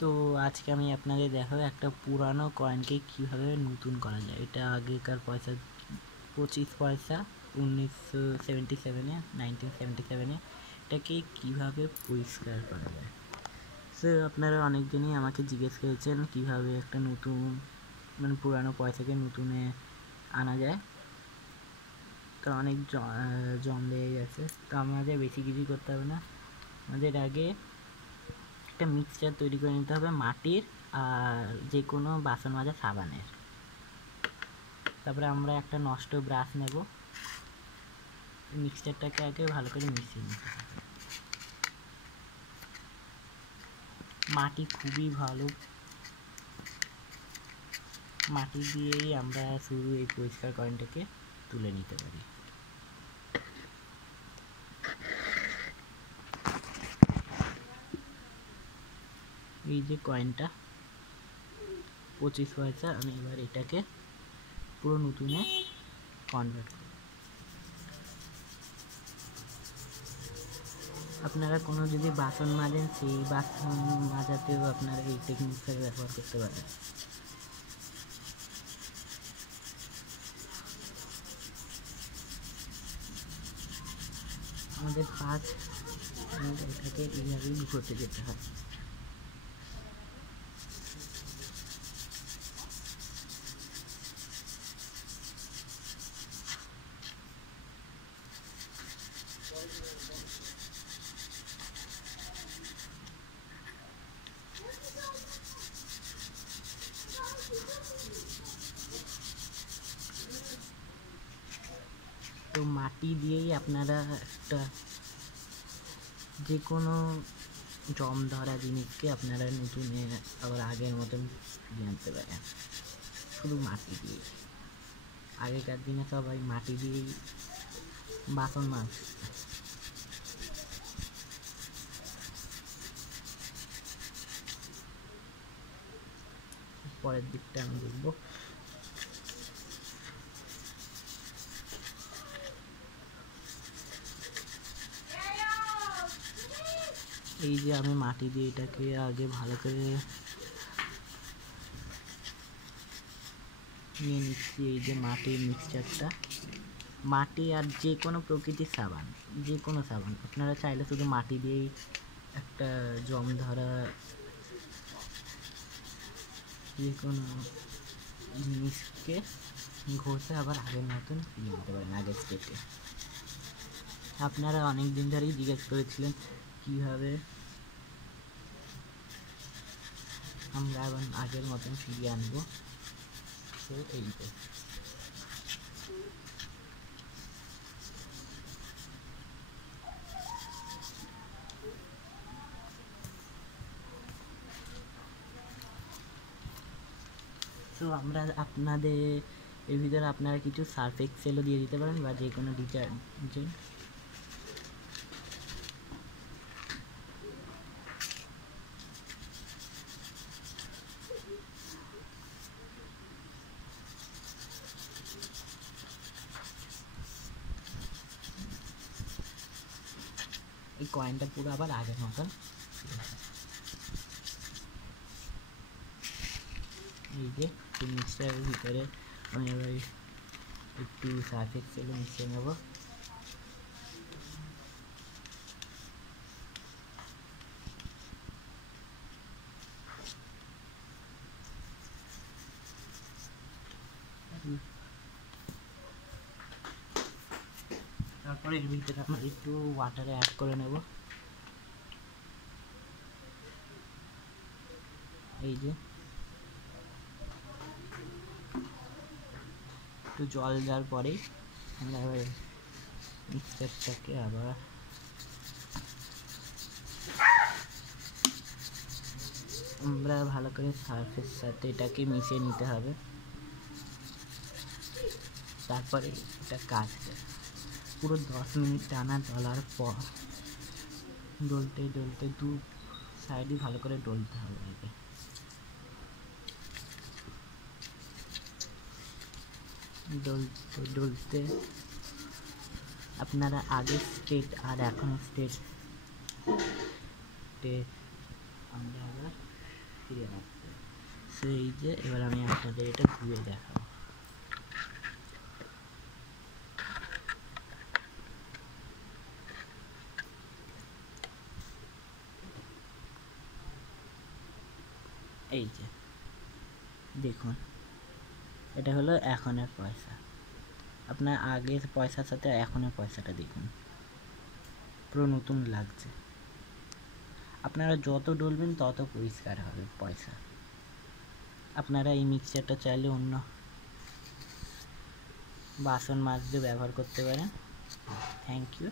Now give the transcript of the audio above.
তো আজকে আমি আপনাদের দেখাবো একটা পুরানো কয়েনকে কীভাবে নতুন করা যায়। এটা আগেকার পয়সা 25 পয়সা 1977 এটাকে কীভাবে পরিষ্কার করা যায়। সো আপনারা অনেকজনই আমাকে জিজ্ঞেস করেছেন কীভাবে একটা নতুন পুরানো পয়সাকে নতুনে আনা যায়। তো অনেক জম লেগে গেছে। তো আমাদের বেশি কিছুই করতে হবে না, আমাদের আগে একটা মিক্সচার তৈরি করে নিতে হবে মাটির আর যে কোনো বাসন মাজা সাবানের। তারপরে আমরা একটা নষ্ট ব্রাশ নেব, মিক্সচারটাকে আগে ভালো করে মিশিয়ে নিতে হবে। মাটি খুবই ভালো, মাটি দিয়েই আমরা শুধু এই পরিষ্কার কয়েনটাকে তুলে নিতে পারি। এই যে কয়েনটা 25 পয়সা, আমি এবার এটাকে পুরো নতুনে কনভার্ট করব। আপনারা কোনো যদি বাসন মাজেন সেই বাসন মাজাতেও আপনারা এই টেকনিকটা ব্যবহার করতে পারেন। আমাদের 5 মিনিট এটাকে এইভাবেই ঘুরতে যেতে হয়। তো মাটি দিয়েই আপনারা একটা যে কোনো জম ধরা জিনিসকে আপনারা নতুনে আবার আগের মতন ফিরিয়ে আনতে পারেন শুধু মাটি দিয়ে। আগেকার দিনে সবাই মাটি দিয়েই বাসন মাজত। পরের দিকটা আমি দেখবো। এই যে আমি মাটি দিয়ে এটাকে আগে ভালো করে নিয়ে নিচ্ছি। এই যে মাটির মিক্সচারটা, মাটি আর যে কোনো প্রকৃতির সাবান, যে কোনো সাবান আপনারা চাইলে শুধু মাটি দিয়েই একটা জম ধরা যে কোনো জিনিসকে ঘষে আবার আগের মতন ফিরিয়ে নিতে পারেন আগের স্টেপে। আপনারা অনেক দিন ধরেই জিজ্ঞেস করেছিলেন কীভাবে আমরা আবার আগের মতন ফিরিয়ে আনবো। তো এইটাই। তো আমরা আপনাদের এর ভিতরে আপনারা কিছু সার্ফ এক্সেলও দিয়ে দিতে পারেন বা যে কোনো ডিটারজেন্ট। এই কয়েনটা পুরো আবার আগের মতন। এই যে মিক্সচারের ভিতরে আমি এবার একটু সার্ফ এক্সেল মিশিয়ে নেব। তারপরে এর ভিতরে আমরা একটু ওয়াটারে অ্যাড করে নেব। এই যে একটু জল দেওয়ার পরেই আমরা এবার মিক্সচারটাকে আবার আমরা ভালো করে সার্ফের সাথে এটাকে মিশিয়ে নিতে হবে। তারপরে এটা কাটতে পুরো 10 মিনিট টানা ডলার পর ডলতে ডলতে দু সাইডই ভালো করে ডলতে হবে। আগে ডলতে ডলতে আপনারা আগের স্টেট আর এখন স্টেট আমরা আবার ফিরে আসছে। সেই যে এবার আমি আপনাদের এটা ধুয়ে দেখাবো। এই যে দেখুন, এটা হলো এখনের পয়সা। আপনার আগের পয়সার সাথে এখনের পয়সাটা দেখুন, পুরো নতুন লাগছে। আপনারা যত ডলবেন তত পরিষ্কার হবে পয়সা। আপনারা এই মিক্সচারটা চাইলে অন্য বাসন মাজতে ব্যবহার করতে পারেন। Thank you.